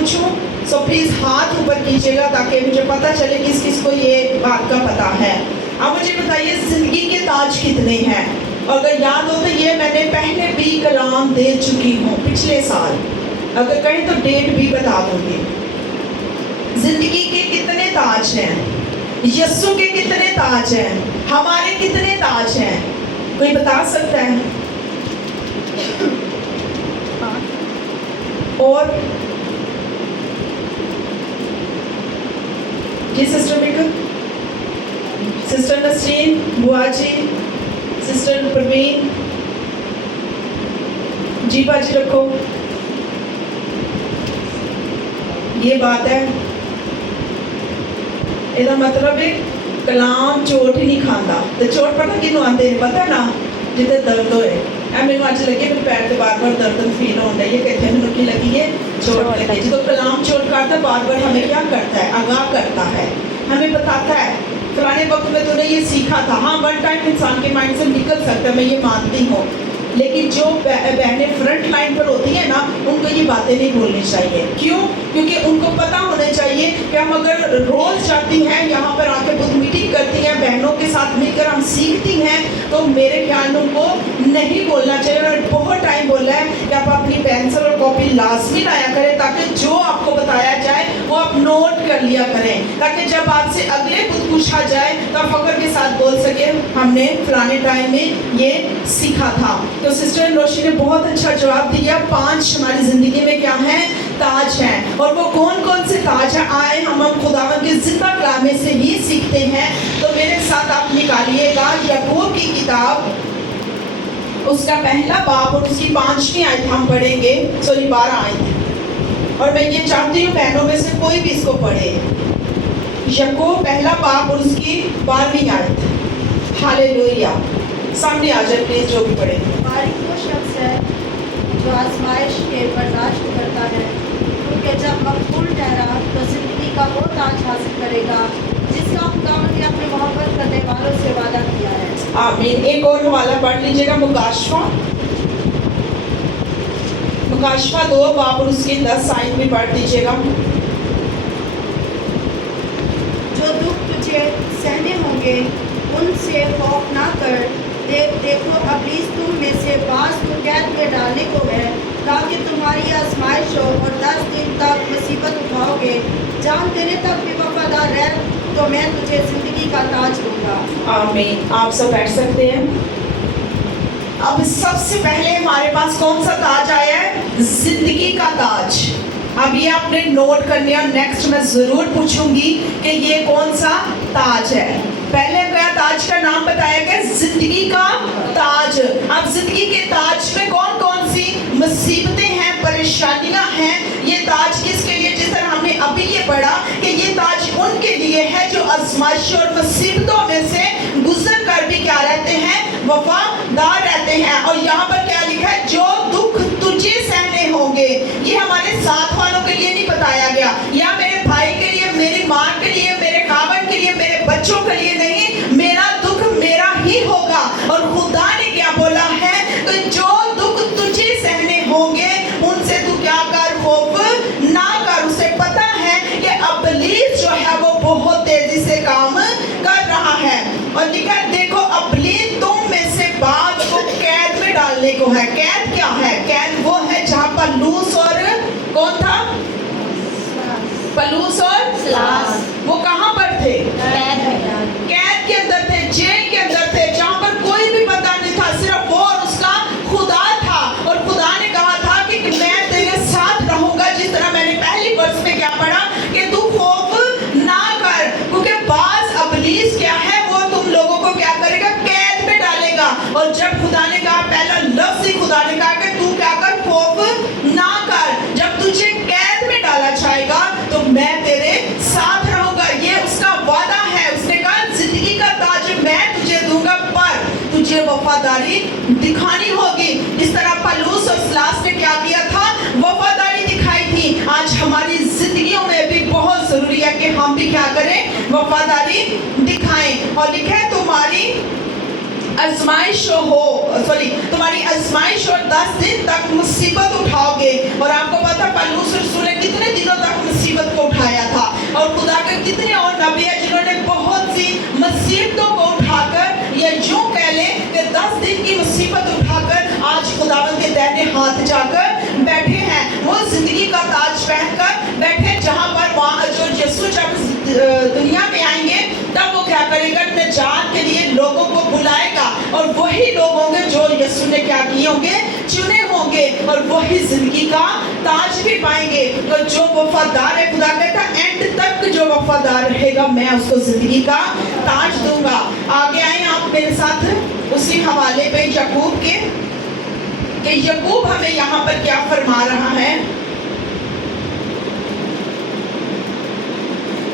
पूछूं so please हाथ ऊपर कीजिएगा ताकि मुझे पता चले किस किस को ये बात का पता है। अब मुझे बताइए जिंदगी के ताज कितने हैं? अगर याद हो तो ये मैंने पहले भी कलाम दे चुकी हूँ पिछले साल, अगर कहीं तो डेट भी बता दूंगी। जिंदगी के कितने ताज हैं? यस्सु के कितने ताज हैं? हमारे कितने ताज हैं? कोई बता सकता है? और जी सिस्टर बिकल, सिस्टर नसरीन, बुआ जी, सिस्टर प्रवीण जी, बाजी रखो। ये बात है, ਇਹਦਾ मतलब है कलाम चोट ही नहीं खाता। तो चोट पता किनू आते हैं? पता ना, जिते दर्द होए। मैंने अज लगे मेरे पैर से बार बार दर्द फील हो रही है, कहते हैं मैंने लगी है चोट लगी। जो कलाम चोट करता है बार बार हमें क्या करता है? आगाह करता है, हमें बताता है पुराने वक्त में तूने ये सीखा था। हाँ, वन टाइम इंसान के माइंड से निकल सकता है, मैं ये मानती हूँ, लेकिन जो बहनें फ्रंट लाइन पर होती है ना, उनको ये बातें नहीं बोलनी चाहिए। क्यों? क्योंकि उनको पता होना चाहिए कि हम अगर रोज जाती हैं यहाँ पर आके बुद्ध मीटिंग करती हैं, बहनों के साथ मिलकर हम सीखती हैं, तो मेरे ख्याल में उनको नहीं बोलना चाहिए। और बहुत टाइम बोला है कि आप अपनी पेंसिल और कॉपी लाजमी लाया करें, ताकि जो आपको बताया जाए वो आप नोट कर लिया करें, ताकि जब आपसे अगले बुद्ध पूछा जाए तो आप फख्र के साथ बोल सके हमने फलाने टाइम में ये सीखा था। तो सिस्टर रोशी ने बहुत अच्छा जवाब दिया। 5 हमारी जिंदगी में क्या है? ताज हैं। और वो कौन कौन से ताज हैं? आए हम खुदावंद के जिंदा कलाम में से ही सीखते हैं। तो मेरे साथ आप निकालिएगा याकूब की किताब, उसका पहला बाब और उसकी 5वीं आयत हम पढ़ेंगे, 12 आयत। और मैं ये चाहती हूँ बहनों में से कोई भी इसको पढ़े। याकूब पहला बाब और उसकी 12वीं आयत। हालेलुया। सामने आ जाए प्लीज जो भी पढ़े। बारिक वो शख्स है जो आजमाइश के बर्दाश्त करता है, क्योंकि जब मकबूल ठहरा तो जिंदगी का वो ताज हासिल करेगा जिसका खुदावंद ने अपने मोहब्बत करने वालों से वादा किया है। आमीन। एक और हवाला पढ़ लीजिएगा, मुकाशफा 2 बाब और उसकी 10 आयत भी पढ़ दीजिएगा। जो दुख तुझे सहने होंगे उनसे खौफ ना कर। देखो अबलीस तुम में से बास को कैद में डालने को है, ताकि तुम्हारी आजमाइश हो और 10 दिन तक मुसीबत उठाओगे। जान देने तक भी वफादार रह तो मैं तुझे जिंदगी का ताज दूंगा। आमीन। आप सब बैठ सकते हैं। अब सबसे पहले हमारे पास कौन सा ताज आया है? जिंदगी का ताज। अब ये आपने नोट करने, और नेक्स्ट मैं जरूर पूछूंगी कि ये कौन सा ताज है। पहले क्या ताज का नाम बताया गया? जिंदगी का ताज। अब जिंदगी के ताज में कौन कौन सी मुसीबतें हैं, परेशानियां हैं? ये ताज किसके लिए? जिस तरह हमने अभी ये पढ़ा कि ये ताज उनके लिए है जो आजमाइश और मुसीबतों में से गुजर कर भी क्या रहते हैं? वफादार रहते हैं। और यहाँ पर क्या लिखा है? जो दुख तुझे सहने होंगे। ये हमारे साथ वालों के लिए नहीं बताया गया, या मेरे भाई के लिए, मेरी माँ के लिए, मेरे खावन के लिए, मेरे बच्चों के लिए नहीं, मेरा दुख मेरा ही होगा। और खुदा ने क्या बोला है? तो जो दुख तुझे सहने होंगे उनसे तू क्या कर? खौफ ना कर। उसे पता है कि अबलीस जो है वो बहुत तेजी से काम कर रहा है। और लिखा देखो अबलीस तुम में से बाज को कैद में डालने को है। कैद क्या है? कैद वो है जहाँ पर लूस और कौन था? पलूस और सलास। वो कहाँ पर थे? कैद के अंदर थे, जेल के अंदर थे, जहाँ पर कोई भी पता नहीं था, सिर्फ वो और उसका खुदा था। और खुदा ने कहा था कि मैं तेरे साथ रहूंगा। जिस तरह मैंने पहली वर्ष में क्या पढ़ा कि तू खौफ ना कर, क्योंकि बाज अबलीस क्या है? वो तुम लोगों को क्या करेगा? कैद में डालेगा। और जब खुदा ने कहा, पहला लफ्ज ही खुदा ने कहा कि तू क्या कर? खौफ ना कर। जब तुझे कैद में डाला जाएगा तो मैं तेरे साथ रहूंगा। ये उसका वादा है। उसने कहा जिंदगी का ताज मैं तुझे दूंगा, पर तुझे वफादारी दिखानी होगी। इस तरह पलूस और सलास ने क्या किया था? वफादारी दिखाई थी। आज हमारी जिंदगियों में भी बहुत जरूरी है कि हम भी क्या करें? वफादारी दिखाएं। और लिखा है तुम्हारी आजमाइश तुम्हारी आजमाइश और 10 दिन तक मुसीबत उठाओगे। और आपको पता पलूस और रसूल ने कितने दिनों हाथ जाकर बैठे हैं। वो जिंदगी का ताज पहनकर बैठे, जहाँ पर वहाँ जो यीशु जब दुनिया में आएंगे तब वो क्या करेगा, निजात के लिए लोगों को बुलाएगा, और वही लोग होंगे जो यीशु ने क्या किए होंगे, चुने होंगे, और वही जिंदगी का ताज भी पाएंगे। और जो वफादार है, खुदा कहता है एंड तक जो वफादार रहेगा मैं उसको जिंदगी का ताज दूंगा। आगे आए आप मेरे साथ उसी हवाले पे याकूब के, कि याकूब हमें यहाँ पर क्या फरमा रहा है।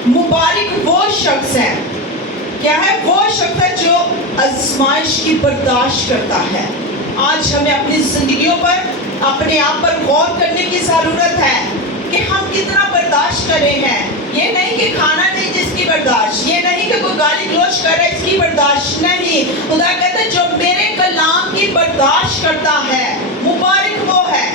मुबारक वो शख्स है, क्या है, वो शख्स है जो आजमाइश की बर्दाश्त करता है। आज हमें अपनी जिंदगियों पर, अपने आप पर गौर करने की जरूरत है कि हम कितना बर्दाश्त कर रहे हैं। ये नहीं कि खाना नहीं जिसकी बर्दाश्त, ये नहीं कि कोई गाली गलौज कर रहा है इसकी बर्दाश्त नहीं। खुदा कहता है जो मेरे कलाम की बर्दाश्त करता है, मुबारक वो है।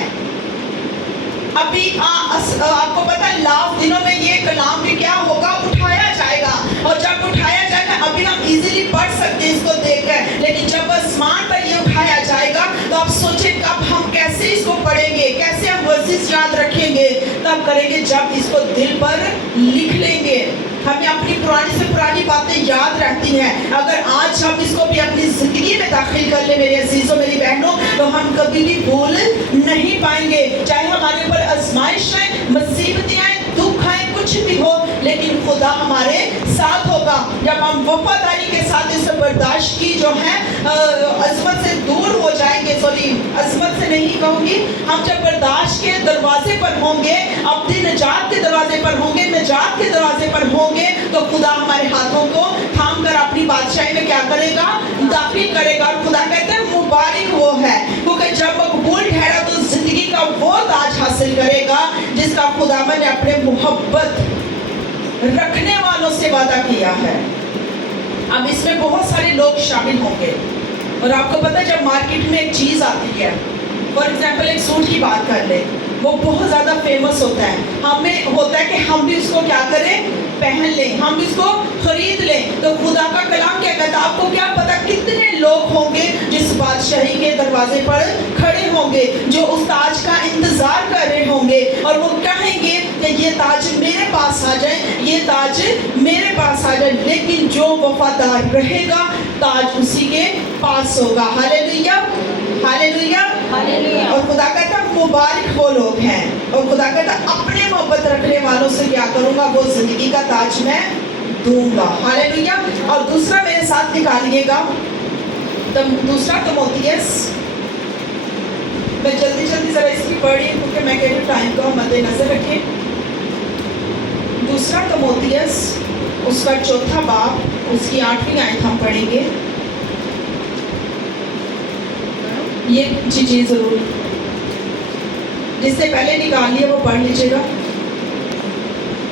अभी आपको पता है लास्ट दिनों में ये कलाम भी क्या होगा, उठाया जाएगा, और जब उठाया जाएगा अभी हम इजीली पढ़ सकते हैं इसको देखकर, लेकिन जब आसमान पर ये उठाया जाएगा तो आप सोचें कब हम कैसे इसको पढ़ेंगे, कैसे हम वर्सेस याद रखेंगे, तब करेंगे जब इसको दिल पर लिख लेंगे। हमें अपनी पुरानी से पुरानी बातें याद रहती हैं। अगर आज हम इसको भी अपनी ज़िंदगी में दाखिल कर ले मेरे अजीज़ों, मेरी बहनों, तो हम कभी भी भूल नहीं पाएंगे। चाहे हमारे ऊपर आजमाइश आए, मुसीबतें आए, दुख आए, कुछ भी हो, लेकिन खुदा हमारे साथ होगा। जब हम वफादारी के साथ इस बर्दाश्त की जो है अजमत से दूर हो जाएंगे, सॉरी अजमत से नहीं कहूँगी, हम जब बर्दाश्त के दरवाजे पर होंगे, अपनी निजात के दरवाजे पर होंगे, निजात के दरवाजे पर होंगे, तो खुदा हमारे हाथों को थाम कर अपनी बादशाही में क्या करेगा, दाखिल करेगा। और खुदा कहते हैं मुबारक वो है, क्योंकि जब मकबूल ठहरा तो जिंदगी का वो ताज हासिल करेगा जिसका खुदावन ने अपने मोहब्बत रखने वालों से वादा किया है। अब इसमें बहुत सारे लोग शामिल होंगे, और आपको पता है जब मार्केट में एक चीज़ आती है, फॉर एग्जाम्पल एक सूट की बात कर ले, वो बहुत ज़्यादा फेमस होता है, हमें होता है कि हम भी उसको क्या करें, पहन लें, हम भी उसको खरीद लें। तो खुदा का कलाम क्या कहता है, आपको क्या पता कितने लोग होंगे जिस बादशाही के दरवाजे पर खड़े होंगे, जो उस ताज का इंतज़ार कर रहे होंगे, और वो कहेंगे कि ये ताज मेरे पास आ जाए, ये ताज मेरे पास आ जाए। लेकिन जो वफादार रहेगा ताज उसी के पास होगा। Hallelujah, hallelujah, hallelujah. और खुदा कहता मुबारक वो लोग हैं, और खुदा कहता अपने मोहब्बत रखने वालों से क्या करूंगा, वो जिंदगी का ताज मैं दूंगा। हालेलुया। और दूसरा मेरे साथ निकालिएगा, दूसरा तीमुथियुस, मैं जल्दी जल्दी जरा इसकी पढ़ी क्योंकि मैं कह रही टाइम को मद्देनजर रखें। दूसरा तीमुथियुस उसका 4था बाब, उसकी 8वीं आयत हम पढ़ेंगे। ये जी जरूर, जिससे पहले निकाल लिया वो पढ़ लीजिएगा।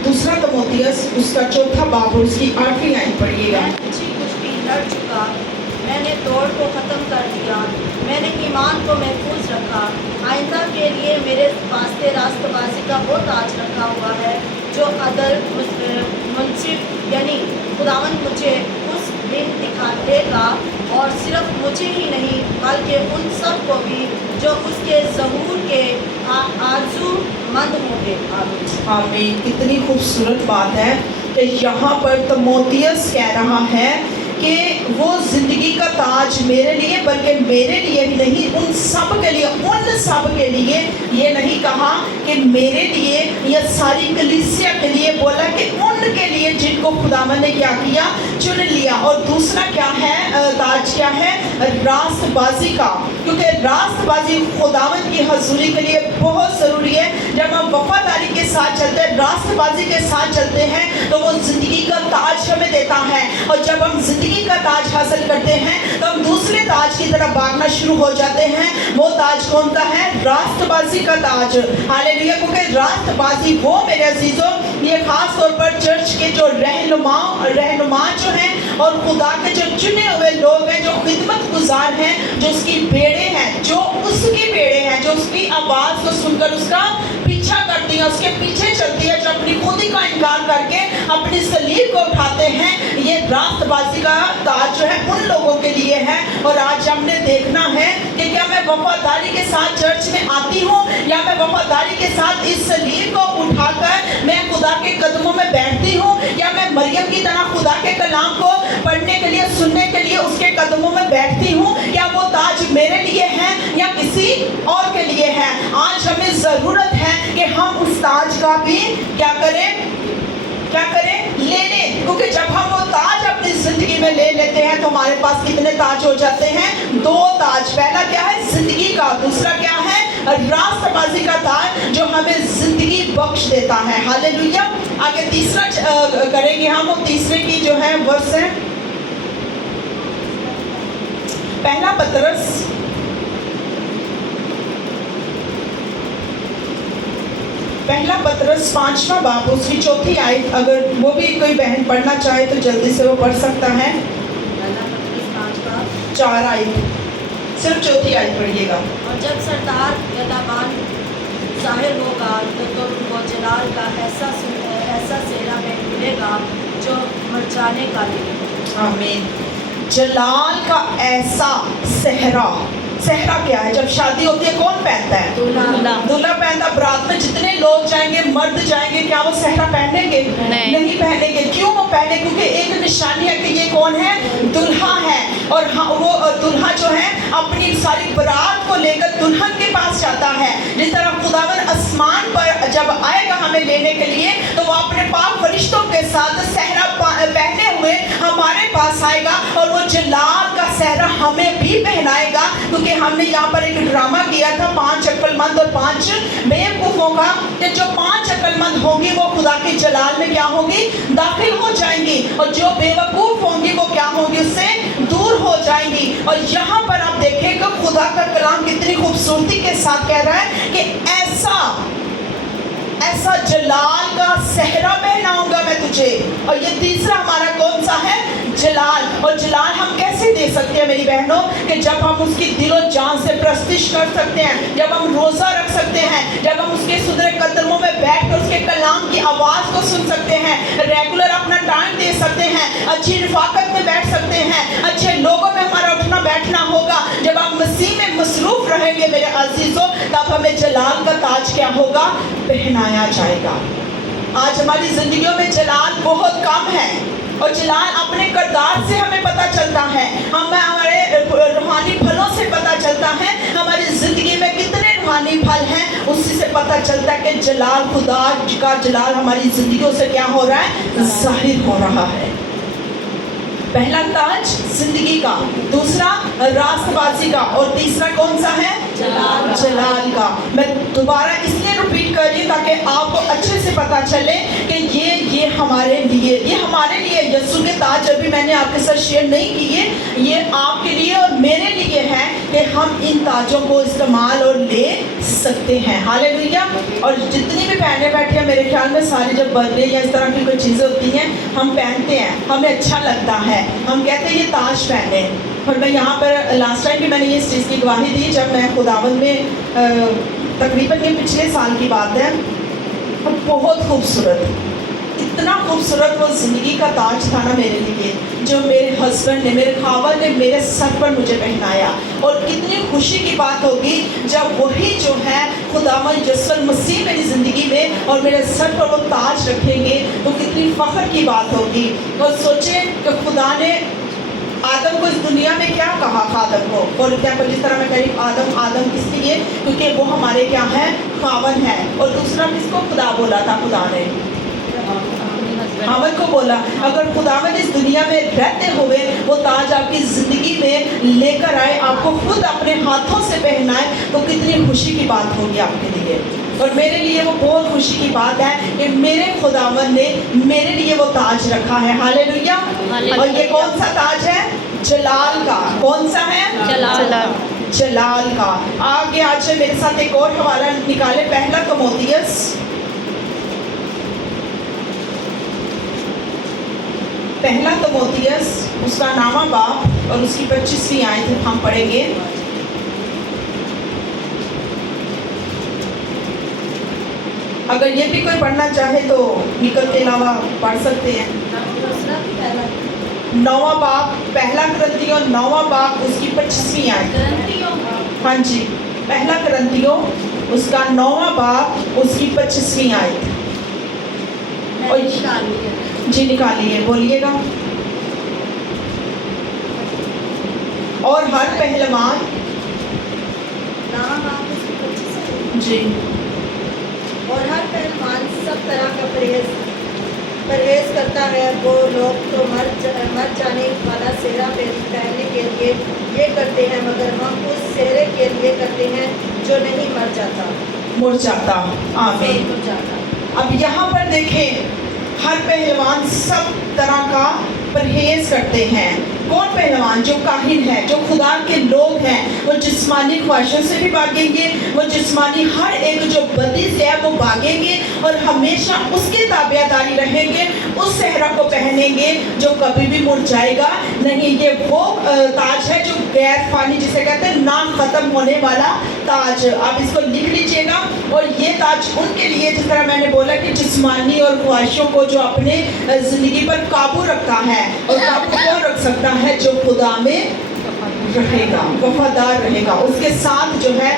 दूसरा तीमुथियुस उसका 4था बाब और उसकी 8वीं आयत पढ़िएगा। मैं अच्छी कुश्ती लड़ चुका, मैंने दौड़ को ख़त्म कर दिया, मैंने ईमान को महफूज रखा। आइंदा के लिए मेरे वास्ते रास्तबाजी का वो ताज रखा हुआ है जो अदल मुनसिफ यानी खुदावन मुझे उस दिन दिखा देगा, और सिर्फ मुझे ही नहीं बल्कि उन सब को भी जो उसके ज़हूर के आरज़ू मंद होंगे। आमीन। कितनी खूबसूरत बात है कि यहाँ पर तीमुथियुस कह रहा है कि वो ज़िंदगी का ताज मेरे लिए, बल्कि मेरे लिए ही नहीं, उन सब के लिए, उन सब के लिए। ये नहीं कहा कि मेरे लिए या सारी कलीसिया के लिए, बोला कि उनके लिए जिनको खुदावन ने क्या किया, चुन लिया। और दूसरा क्या है, ताज क्या है, रास्तबाजी का, क्योंकि रास्तबाजी खुदावन की हजूरी के लिए बहुत ज़रूरी है। जब हम वफादारी के साथ चलते हैं, रास्तबाजी के साथ चलते हैं, तो वो ज़िंदगी का ताज हमें देता है। और जब हम ज़िंदगी का ताज हासिल करते हैं तो हम दूसरे ताज की तरफ भागना शुरू हो जाते हैं। वो ताज कौन सा है, रास्तबाजी का ताज। हालेलुया। क्योंकि रास्तबाजी वो मेरे अजीजों, ये खास तौर पर चर्च के जो रहनुमा जो हैं और खुदा के जो चुने हुए लोग हैं, जो खिदमत गुजार हैं, जो उसकी बेड़े हैं, जो उसकी बेड़े हैं, जो उसकी आवाज़ को सुनकर उसका पीछा करती है, उसके पीछे चलती है, जो अपनी खुदी का इनकार करके अपनी सलीब को उठाते हैं, ये रास्तबाजी का ताज जो है उन लोगों के लिए है। और आज हमने देखना है कि क्या मैं वफादारी के साथ चर्च में आती हूँ या मैं वफादारी के साथ इस सलीब को उठाकर मैं खुदा के कदमों में बैठती हूँ, या मैं मरियम की तरह खुदा के कलाम को पढ़ने के लिए, सुनने के लिए उसके कदमों में बैठती हूँ। क्या वो ताज मेरे लिए है या किसी और के लिए है? आज हमें ज़रूरत है कि हम उस ताज का भी क्या करें, ले लें। क्योंकि जब हम वो ताज अपनी जिंदगी में ले लेते हैं तो हमारे पास कितने ताज हो जाते हैं? 2 ताज। पहला क्या है? जिंदगी का। दूसरा क्या है? रास्तबाजी का ताज जो हमें जिंदगी बख्श देता है। हालेलुया। आगे तीसरा करेंगे हम, और तीसरे की जो है वर्स है पहला पतरस 5वां बाब उसकी 4थी आयत, अगर वो भी कोई बहन पढ़ना चाहे तो जल्दी से वो पढ़ सकता है। 4 आयत, सिर्फ 4थी आयत पढ़िएगा। और जब सरदार यदाबान ज़ाहिर होगा तो तुमको जलाल का ऐसा सेना में मिलेगा जो मरचाने का नहीं। आमीन। जलाल का ऐसा सहरा। सहरा क्या है? जब शादी होती है कौन पहनता है? दूल्हा पहनता। बारात में जितने लोग जाएंगे, मर्द जाएंगे, क्या वो सहरा पहनेंगे? नहीं पहनेंगे। क्यों वो पहने? क्योंकि एक निशानी है कि ये कौन है? दुल्हा है। और हाँ, वो दुल्हा जो है अपनी सारी बारात को लेकर दुल्हन के पास जाता है। जिस तरह खुदावन आसमान पर जब आएगा हमें लेने के लिए, तो वो अपने पाक फरिश्तों के साथ सहरा पहने हुए हमारे पास आएगा, और वो जलाल का सहरा हमें भी पहनाएगा। क्योंकि हमने यहाँ पर एक ड्रामा किया था 5 अक्लमंद और 5 बेवकूफ़ों का, कि जो 5 अक्लमंद होंगी वो खुदा के जलाल में क्या होंगी? दाखिल हो जाएंगी, और जो बेवकूफ़ होंगी वो क्या होंगी? उससे दूर हो जाएंगी। और यहाँ पर आप देखेंगे खुदा का कलाम कितनी खूबसूरती के साथ कह रहा है कि ऐसा जलाल का सहरा पहनाऊंगा मैं तुझे। और ये तीसरा हमारा कौन सा है? जलाल। और जलाल हम कैसे दे सकते हैं मेरी बहनों? कि जब हम उसकी दिलो जान से प्रस्तिश कर सकते हैं, जब हम रोज़ा रख सकते हैं, जब हम उसके सुधरे कदमों में बैठ कर उसके कलाम की आवाज़ को सुन सकते हैं, रेगुलर अपना टाइम दे सकते हैं, अच्छी रिफाकत में बैठ सकते हैं, अच्छे लोगों में हमारा उठना बैठना होगा। जब हम मसीह में मसरूफ़ रहेंगे मेरे अजीज़ों, तब हमें जलाल का ताज क्या होगा? पहनाया जाएगा। आज हमारी ज़िंदगियों में जलाल बहुत कम है, और जलाल अपने किरदार से हमें पता चलता है, हमारे रूहानी फलों से पता चलता है, हमारी ज़िंदगी में कितने रूहानी फल हैं उसी से पता चलता है कि जलाल, खुदा का जलाल हमारी ज़िंदगियों से क्या हो रहा है? ज़ाहिर हो रहा है। पहला ताज जिंदगी का, दूसरा रास्तबाजी का, और तीसरा कौन सा है? जलाल का। मैं दोबारा इसलिए रिपीट कर रही हूँ ताकि आपको अच्छे से पता चले कि ये हमारे लिए यीशु के ताज अभी मैंने आपके साथ शेयर नहीं किए, ये आपके लिए और मेरे लिए है कि हम इन ताजों को इस्तेमाल और ले सकते हैं। हालेलुया। और जितनी भी बहनें बैठी हैं, मेरे ख्याल में सारी जब बर्थडे या इस तरह की कोई चीज़ें होती हैं हम पहनते हैं, हमें अच्छा लगता है, हम कहते हैं ये ताज पहने। और मैं यहाँ पर लास्ट टाइम भी मैंने ये इस चीज़ की गवाही दी जब मैं खुदावन में तकरीबन ये पिछले साल की बात है, बहुत खूबसूरत, इतना खूबसूरत वो ज़िंदगी का ताज था ना मेरे लिए, जो मेरे हस्बैंड ने, मेरे खावल ने मेरे सर पर मुझे पहनाया। और कितनी खुशी की बात होगी जब वही जो है खुदावन यीशु मसीह मेरी ज़िंदगी में और मेरे सर पर वो ताज रखेंगे, तो कितनी फ़ख्र की बात होगी। और सोचें कि खुदा ने आदम को इस दुनिया में क्या कहा? खादम को। फॉर एग्जाम्पल जिस तरह मैं कह आदम किस लिए? क्योंकि वो हमारे क्या है? खावन है। और दूसरा किसको खुदा बोला था? खुदा ने खावन को बोला। अगर खुदावन इस दुनिया में रहते हुए वो ताज आपकी ज़िंदगी में लेकर आए, आपको खुद अपने हाथों से पहनाए, तो कितनी खुशी की बात होगी आपके लिए। और मेरे लिए वो बहुत खुशी की बात है कि मेरे खुदावन ने मेरे लिए वो ताज रखा है। हालेलुया। और ये कौन सा ताज है? जलाल का। कौन सा है? जलाल का। आगे आज मेरे साथ एक और हवाला निकाले, पहला तमोथियस उसका 9वां बाब और उसकी 25वीं आयत हम पढ़ेंगे। अगर ये भी कोई पढ़ना चाहे तो निकल के अलावा पढ़ सकते हैं। 9वां बाब, पहला करंथियों 9वां बाब उसकी 25वीं आयत। हाँ जी, पहला करंथियों उसका 9वां बाब उसकी 25वीं आयत। और जी निकालिए, बोलिएगा। और हर पहलवान जी, और हर पहलवान सब तरह का परहेज करता है। वो लोग तो मर जाने वाला सेहरा पहनने के लिए ये करते हैं, मगर हम उस सेहरे के लिए करते हैं जो नहीं मर जाता। आमीन। मुर जाता। अब यहाँ पर देखें, हर पहलवान सब तरह का परहेज करते हैं। कौन पहलवान? जो काहिन है, जो खुदा के लोग हैं, वो जिस्मानी ख्वाहिशों से भी भागेंगे, वो जिस्मानी हर एक जो बदी से है वो भागेंगे और हमेशा उसके ताबेदारी रहेंगे, उस सेहरा को पहनेंगे जो कभी भी मुड़ जाएगा नहीं। ये वो ताज है जो गैर फानी, जिसे कहते हैं ना खत्म होने वाला ताज। आप इसको लिख लीजिएगा। और ये ताज उनके लिए, जिस तरह मैंने बोला कि जिस्मानी और ख्वाहिशों को जो अपने जिंदगी पर काबू रखता है, और काबू कौन रख सकता है? जो खुदा में रहेगा, वफादार रहेगा, उसके साथ जो है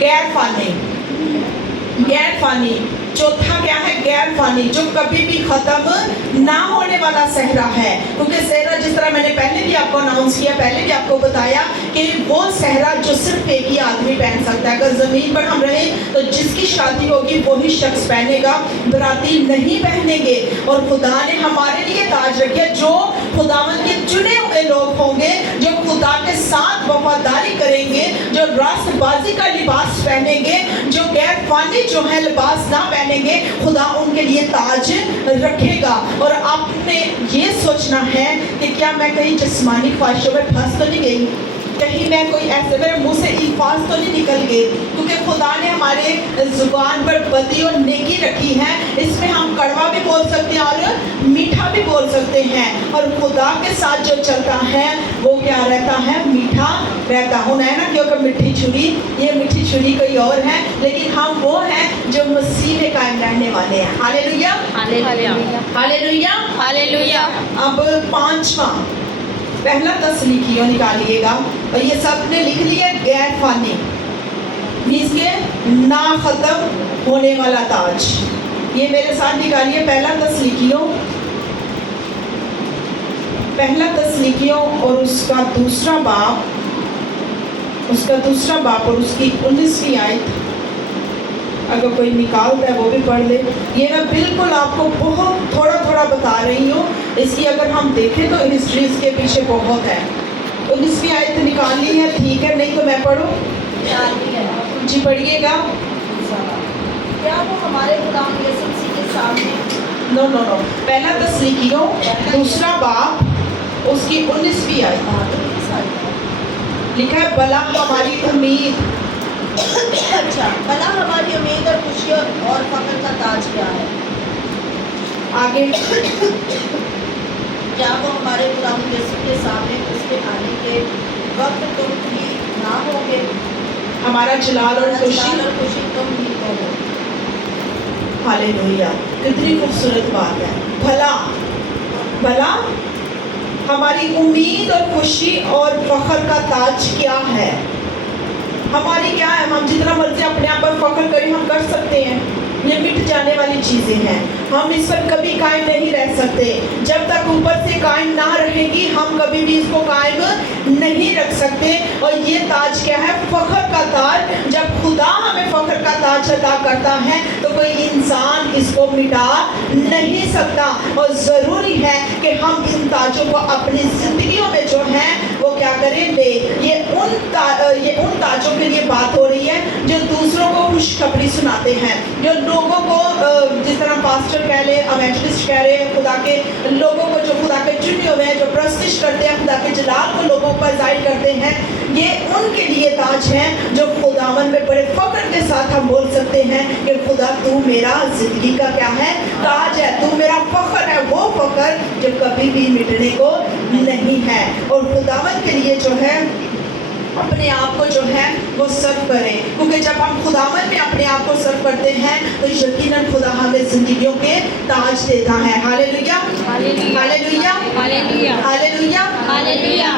गैर फानी। चौथा क्या है? गैर फानी, जो कभी भी खत्म ना होने वाला सेहरा है। क्योंकि सेहरा, जिस तरह मैंने पहले भी आपको अनाउंस किया, पहले भी आपको बताया कि वो सेहरा जो सिर्फ एक ही आदमी पहन सकता है। अगर ज़मीन पर हम रहें तो जिसकी शादी होगी वही शख्स पहनेगा, बराती नहीं पहनेंगे। और खुदा ने हमारे लिए ताज रखे जो खुदावन के चुने हुए लोग होंगे, जो खुदा के साथ वफादारी करेंगे, जो रास्तबाजी का लिबास पहनेंगे, जो गैर फानी जो है लिबास ना पहनेंगे, खुदा उनके लिए ताज रखेगा। और आपने ये सोचना है कि क्या मैं कहीं जिस्मानी ख्वाहिशों में फंस तो नहीं गई, कहीं मैं कोई ऐसे मेरे मुंह से अल्फाज तो नहीं निकल गए, क्योंकि खुदा ने हमारे जुबान पर बदी और नेकी रखी है। इसमें हम कड़वा भी बोल सकते हैं और मीठा भी बोल सकते हैं। और खुदा के साथ जो चलता है वो क्या रहता है? मीठा रहता है ना। क्योंकि मिठी छुरी, ये मिठी छुरी कोई और है, लेकिन हम वो हैं जो मसीह में कायम रहने वाले हैं। Hallelujah, hallelujah, hallelujah. अब 5वां, पहला तस्लीकियों निकालिएगा। और ये सब ने लिख लिया, गैर फानी, इसके ना खत्म होने वाला ताज। ये मेरे साथ निकालिए, पहला तस्लीकियों और उसका दूसरा बाप और उसकी 19वीं आयत। अगर कोई निकालता है वो भी पढ़ ले। ये मैं बिल्कुल आपको बहुत थोड़ा बता रही हूँ। इसकी अगर हम देखें तो हिस्ट्री इसके पीछे बहुत है। 19वीं आयत निकालनी है, ठीक है, नहीं तो मैं पढ़ूँ? जी पढ़िएगा। क्या वो हमारे गुलाम यीशु मसीह के सामने? नो, पहला तस्लीकियों दूसरा बाप उसकी 19वीं आयत लिखा है, भला हमारी उम्मीद। अच्छा, भला हमारी उम्मीद और खुशी और फख्र का ताज क्या है? आगे, क्या वो हमारे गुलाम यीशु के सामने उसके आने के वक्त तुम भी ना होगे? हमारा जलाल और खुशी तुम ही को हो। हालेलुया, कितनी खूबसूरत बात है। भला हमारी उम्मीद और खुशी और फख्र का ताज क्या है? हमारी क्या है? हम जितना मर्जी अपने आप पर फख्र करें, हम कर सकते हैं, ये मिट जाने वाली चीज़ें हैं। हम इस पर कभी कायम नहीं रह सकते। जब तक ऊपर से कायम ना रहेगी, हम कभी भी इसको कायम नहीं रख सकते। और ये ताज क्या है? फख्र का ताज। जब खुदा हमें फख्र का ताज अता करता है तो कोई इंसान इसको मिटा नहीं सकता। और ज़रूरी है कि हम इन ताजों को अपनी ज़िंदगियों में जो है वो क्या करें? ले। ये उन ताजों के लिए बात हो रही है जो दूसरों को खुशखबरी सुनाते हैं, जो लोगों को, जिस तरह पास्टर कह ले, एवेंजलिस्ट कह रहे हैं, खुदा के लोगों को, जो खुदा के चुने हुए हैं, जो प्रस्तिश करते हैं, खुदा के जलाल को लोगों पर जाहिर करते हैं, ये उनके लिए ताज हैं जो खुदावन में बड़े फख्र के साथ हम बोल सकते हैं कि खुदा तू मेरा जिंदगी का क्या है? ताज है, तू मेरा फख्र है, वो फख्र जो कभी भी मिटने को नहीं है। और खुदावन के लिए जो है अपने आप को जो है वो सर्व करें, क्योंकि जब हम खुदावन में अपने आप को सर्व करते हैं तो यकीनन खुदा हमें जिंदगियों के ताज देता है। Hallelujah, hallelujah, hallelujah, hallelujah. Hallelujah.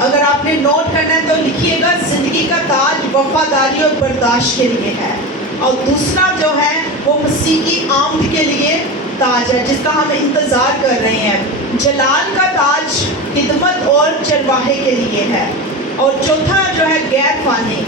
अगर आपने नोट करना है तो लिखिएगा, जिंदगी का ताज वफादारी और बर्दाश्त के लिए है, और दूसरा जो है वो मसीह की आमद के लिए ताज है जिसका हम इंतज़ार कर रहे हैं। जलाल का ताज खिदमत और चरवाहे के लिए है, और चौथा जो है गैर फानी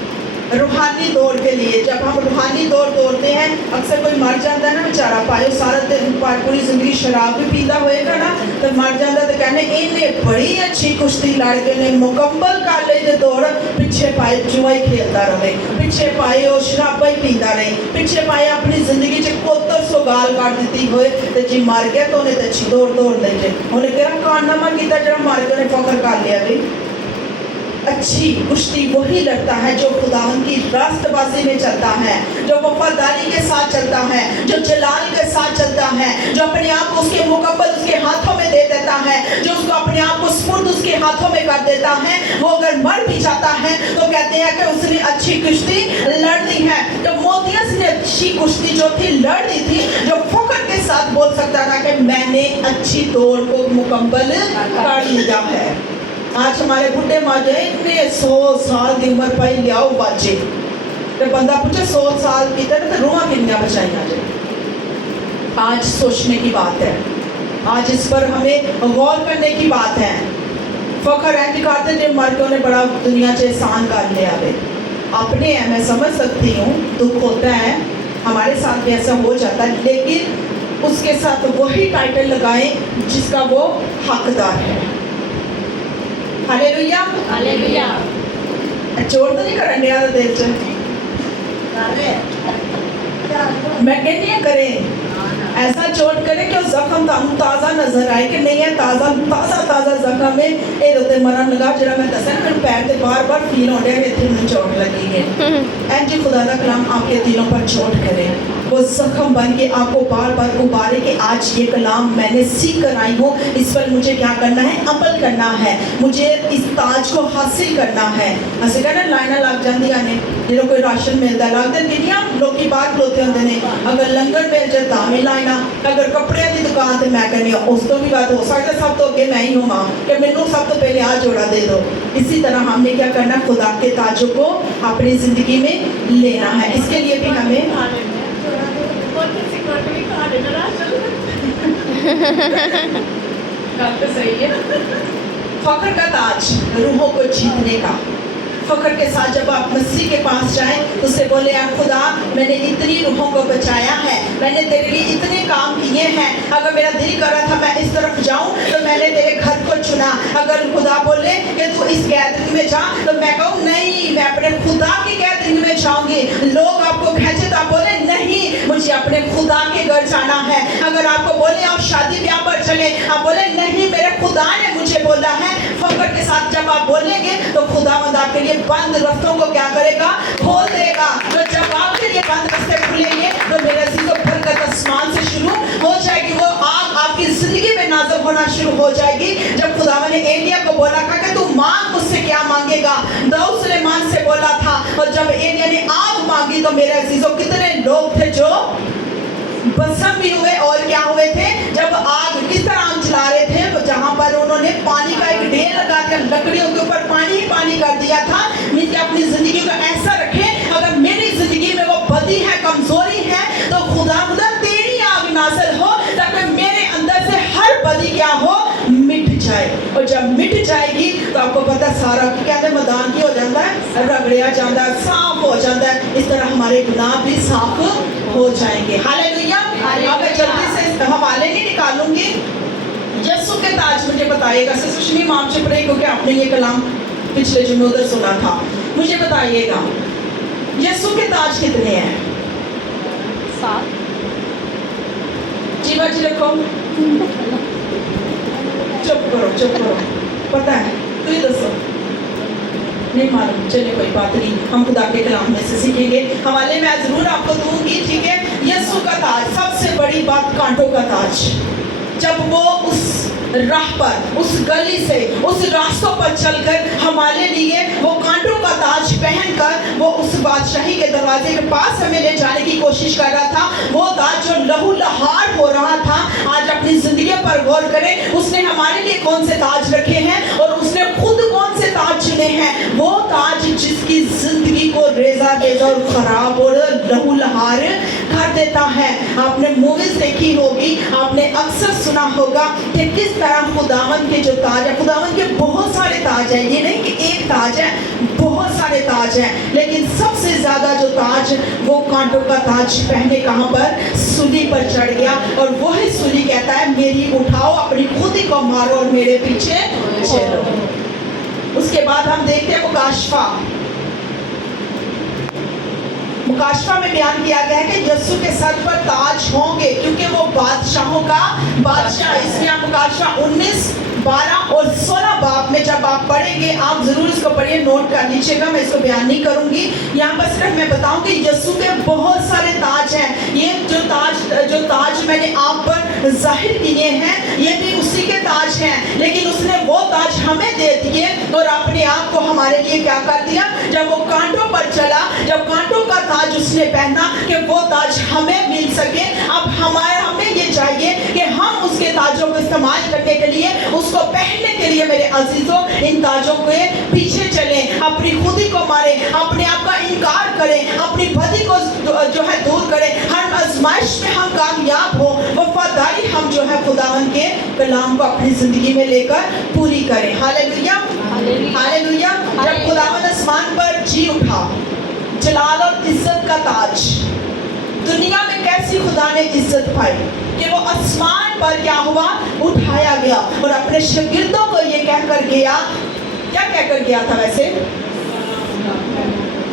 रूहानी दौड़ के लिए। जब हम रूहानी दौड़ दौड़ते हैं, अक्सर कोई मर जाता है ना बेचारा, पायो सारा दिन पूरी जिंदगी शराब भी पीता होएगा ना, तो मर जाता तो कहने इन्हें बड़ी अच्छी कुश्ती लड़ के ने मुकम्मल कर ली ते दौड़, पिछे पाए जुआ ही खेलता रहे, पिछे पाए वो शराबा ही पीता रहे, पिछे पाए अपनी जिंदगी च कोतर सोगाल कर दी होए तो जी मर गया तो उन्हें अच्छी दौड़ दौड़ दे जे उन्हें कहा कारनामा किया जरा मार के उन्हें फखर कर लिया भी। अच्छी कुश्ती वही लड़ता है जो खुदावन की रास्तबाजी में चलता है, जो वफादारी के साथ चलता है, जो जलाल के साथ चलता है, जो अपने आप को उसके मुकम्मल उसके हाथों में दे देता है, जो उसको अपने आप को स्पुर्द उसके हाथों में कर देता है। वो अगर मर भी जाता है तो कहते हैं कि उसने अच्छी कुश्ती लड़ दी है। तो मोतियस ने अच्छी कुश्ती जो थी लड़ दी थी, जो फख्र के साथ बोल सकता था कि मैंने अच्छी दौड़ को मुकम्मल कर लिया है। आज हमारे बुढ़े माजे इतने 100 साल की उम्र पाई लियाओ बाजे, तो बंदा पूछे 100 साल की तरह तो रूहां कितनियां बचाई आज। आज सोचने की बात है, आज इस पर हमें गौर करने की बात है। फखर एंड करते जब मर के उन्हें बड़ा दुनिया से एहसान कर लिया वे अपने है। मैं समझ सकती हूँ, दुख होता है, हमारे साथ भी ऐसा हो जाता है, लेकिन उसके साथ वही टाइटल लगाएं जिसका वो हकदार है। Hallelujah, hallelujah. चोर तो नहीं करने यार देर से मैं कहती है करें ऐसा चोट करें कि जख्म ताज़ा नजर आए कि नहीं है ताज़ा ताज़ा ताज़ा जख्म में ये रोते मरन लगा जरा मैं दसा मेरे पैर से बार बार फील हो रहा है कि इतनी मुझे चोट लगी है। एंड जी खुदा का कलाम आपके दिलों पर चोट करे, वो जख्म बन के आपको बार बार उबारे कि आज ये कलाम मैंने सीख कर आई हूँ, इस पर मुझे क्या करना है, अमल करना है, मुझे इस ताज को हासिल करना है। असं कहना लाइना लग जाती ने जो कोई राशन मिलता लगते किनिया लोग बाहर खलोते होंगे ने, अगर लंगर मिल जाए तो भी लाइना, अगर कपड़े की दुकान तो मैं कहनी उस तो भी बात हो सकता सब तो अगे मैं ही होगा कि मैनू सब तो पहले आ जोड़ा दे दो। इसी तरह हमने क्या करना, खुदा के ताजों को अपनी जिंदगी में लेना है। इसके लिए भी हमें सही है। फख्र का ताज रूहों को जीतने का। फख्र के साथ जब आप मसीह के पास जाएं तो उससे बोले आप खुदा मैंने इतनी रूहों को बचाया है, मैंने तेरे लिए इतने काम किए हैं, अगर मेरा दिल कर रहा था मैं इस तरफ जाऊं तो मैंने तेरे घर को चुना। अगर खुदा बोले कि तू इस गैदरिंग में जा तो मैं कहूँ नहीं मैं अपने खुदा की गैदरिंग में जाऊंगी। लोग आपको खींचे तो आप बोले नहीं मुझे अपने खुदा के घर जाना है। अगर आपको बोले आप शादी ब्याह पर चले, आप बोले नहीं मेरे खुदा ने मुझे बोला है। फख्र के साथ जब आप बोलेंगे तो खुदावंद आपके लिए बंद रास्तों को क्या करेगा, खोल देगा। तो जब आपके लिए बंद रास्ते खुलेंगे तो मेरे अजीजों बरकत आसमान से शुरू हो जाएगी, वो आग आपकी जिंदगी में नाज़िल होना शुरू हो जाएगी। जब खुदावन ने एलिया को बोला था कि तू मांग मुझसे क्या मांगेगा, दाऊद सुलेमान से बोला था, और जब एलिया ने आग मांगी तो मेरे अजीजों कितने लोग थे जो भस्म भी हुए और क्या हुए थे, जब आग किस तरह जला रहे थे जहां पर उन्होंने पानी का एक ढेर लगा कर लकड़ियों के ऊपर पानी ही पानी कर दिया था। मीन्स अपनी जिंदगी को ऐसा रखें अगर मेरी जिंदगी में वो बदी है, कमजोरी है, तो खुदा तेरी आग नाज़िल हो ताकि मेरे अंदर से हर बदी क्या हो, मिट जाए। और जब मिट जाएगी तो आपको पता सारा कहते मैदान की हो जाता है, रगड़िया जाता है, साफ हो जाता है। इस तरह हमारे गुनाह भी साफ हो जाएंगे। हालेलुया। अब मैं जल्दी से हवाले नहीं निकालूंगी। यीशु के ताज मुझे बताइएगा, सिस्टर शमी माम से पढ़े क्योंकि आपने ये कलाम पिछले जुमे उधर सुना था। मुझे बताइएगा यीशु के ताज कितने हैं? 7। जी बाजी रखो, चुप करो, पता है तू ही दसो, नहीं मालूम, चलिए कोई बात नहीं, हम खुदा के कलाम में से सीखेंगे। हवाले मैं जरूर आपको दूंगी, ठीक है। यीशु का ताज, सबसे बड़ी बात कांटों का ताज। जब वो उस राह पर, उस गली से, उस रास्तों पर चलकर हमारे लिए वो कांटों का ताज पहनकर वो उस बादशाही के दरवाजे के पास हमें ले जाने की कोशिश कर रहा था, वो ताज जो लहूलुहान हो रहा था। आज अपनी जिंदगी पर गौर करें, उसने हमारे लिए कौन से ताज रखे हैं और उसने खुद कौन से ताज चुने हैं। वो ताज जिसकी जिंदगी को रेजा रेजा और खराब और लहूलुहान कर देता है। आपने मूवीज देखी होगी, आपने अक्सर सुना होगा कि किस तरह खुदावन के जो ताज है, खुदावन के बहुत सारे ताज हैं, ये नहीं कि एक ताज है, बहुत सारे ताज हैं, लेकिन सबसे ज्यादा जो ताज वो कांटों का ताज पहने कहाँ पर, सूली पर चढ़ गया। और वही सूली कहता है मेरी उठाओ, अपनी खुद ही को मारो और मेरे पीछे चलो। उसके बाद हम देखते हैं मुकाशफा में बयान किया गया है कि यीशु के सर पर ताज होंगे क्योंकि वो बादशाहों का बादशाह। इसलिए मुकाशफा 19, 12 और 16 बाब में जब आप पढ़ेंगे, आप जरूर इसको पढ़िए, नोट कर लीजिएगा, मैं इसको बयान नहीं करूंगी। यहाँ पर सिर्फ मैं बताऊं कि यीशु के बहुत सारे ताज हैं। ये जो ताज मैंने आप पर जाहिर किए हैं, ये भी उसी के ताज हैं, लेकिन उसने वो ताज हमें दे दिए और अपने आप को हमारे लिए क्या कर दिया। जब वो कांटों पर चला, जब कांटों का ताज उसने पहना कि वो ताज हमें मिल सके। अब हमें ये चाहिए कि हम उसके ताजों को इस्तेमाल करने के लिए, उसको पहनने के लिए मेरे अजीजों इन ताजों के पीछे चलें, अपनी खुदी को मारें, अपने आप का इनकार करें, अपनी बदी को जो है दूर करें, हर आजमाइश में हम कामयाब हो, वफादारी हम जो है खुदावन के कलाम को अपनी जिंदगी में लेकर पूरी करें। Hallelujah, hallelujah. जब खुदावन आसमान पर जी उठा, जलाल और इज्जत का ताज, दुनिया में कैसी खुदा ने इज्जत पाई कि वो आसमान पर क्या हुआ, उठाया गया और अपने शागिर्दों को ये कहकर गया, क्या कहकर गया था वैसे,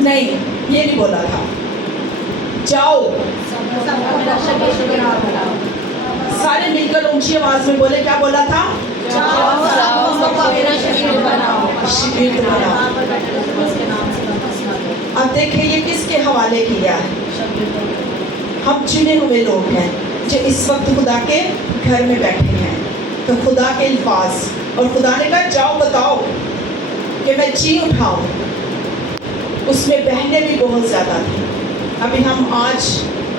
नहीं ये नहीं बोला था, जाओ सारे मिलकर ऊंची आवाज में बोले, क्या बोला था, शागिर्द बनाओ। अब देखिए ये किसके हवाले किया है, हम चुने हुए लोग हैं जो इस वक्त खुदा के घर में बैठे हैं। तो खुदा के अल्फाज और खुदा ने कहा जाओ बताओ कि मैं जी उठाऊं, उसमें बहने भी बहुत ज़्यादा थी। अभी हम आज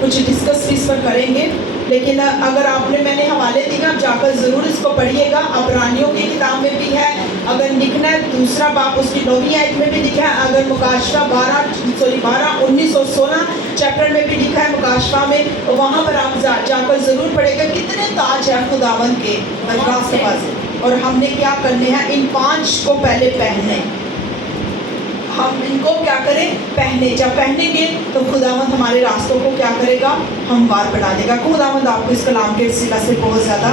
कुछ डिस्कस इस पर करेंगे, लेकिन अगर मैंने हवाले दिए, आप जाकर ज़रूर इसको पढ़िएगा। अबरानियों की किताब में भी है, अगर लिखना है दूसरा बाप उसकी 9वीं आयत में भी लिखा है, अगर मुकाशफा 12, 19 और 16 चैप्टर में भी लिखा है मुकाशफा में, वहाँ पर आप जाकर ज़रूर पढ़ेगा कितने ताज हैं खुदावन के रास्ते पास। और हमने क्या करने हैं, इन 5 को पहले पहनने, हम इनको क्या करें, पहने। जब पहनेंगे तो खुदावंद हमारे रास्तों को क्या करेगा, हमवार बना देगा। खुदावंद आपको इस कलाम के सिला से बहुत ज़्यादा